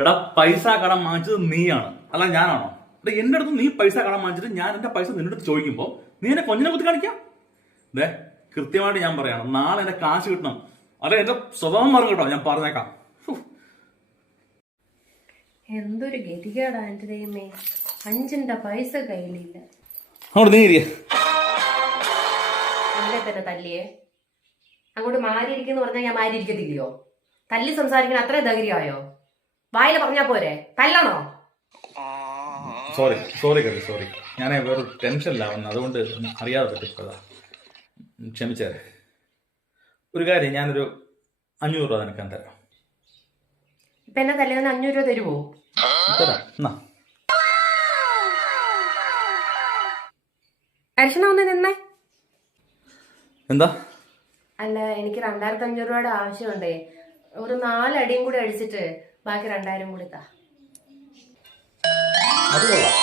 എടാ പൈസ കടം വാങ്ങിച്ചത് നീയാണ്, അല്ല ഞാനാണോ? എടാ എന്റെ അടുത്ത് നീ പൈസ കടം വാങ്ങിച്ചിട്ട് ഞാൻ എന്റെ പൈസ നിന്റെ അടുത്ത് ചോദിക്കുമ്പോ നീ എന്നെ കൊഞ്ഞിനെ കുത്തി കാണിക്കാം. ദേ കൃത്യമായിട്ട് ഞാൻ പറയാണ്, നാളെ എന്റെ കാശ് കിട്ടണം. അല്ലെ എന്റെ സ്വഭാവം മാറും കേട്ടോ, ഞാൻ പറഞ്ഞേക്കാം. എന്തൊരു ഗതികേടാ എന്റെ ദൈവമേ, 5 പൈസ കയ്യിലില്ല. അങ്ങോട്ട് നീ ഇരിക്ക. എന്നെ തന്നെ തല്ലിയേ. അങ്ങോട്ട് മാറിയിരിക്കുന്നു പറഞ്ഞാൽ ഞാൻ മാറിയിരിക്കത്തില്ലയോ? തല്ലി സംസാരിക്കണ അത്ര ധൈര്യമായോ? വായില് പറഞ്ഞാ പോരെ, തല്ലണോ? സോറി കറി സോറി, ഞാൻ വേറൊരു ടെൻഷനിലാവുന്നു, അതുകൊണ്ട് അറിയാതെ പറ്റിപ്പോയതാ, ക്ഷമിച്ചേ. ഒരു കാര്യം, ഞാനൊരു 500 രൂപ നിനക്കാൻ തരാം. ഇപ്പൊ എന്നെ തല്ലിയവന് 500 രൂപ തരുവോ? തരാം. എന്നാ അരിശന ഒന്ന് നിന്നേ. എന്താ? അല്ല, എനിക്ക് 2500 രൂപയുടെ ആവശ്യമുണ്ടേ. ഒരു 4 അടിയും കൂടി അടിച്ചിട്ട് ബാക്കി 2000 കൂടി താ. അത് കൊള്ളാം.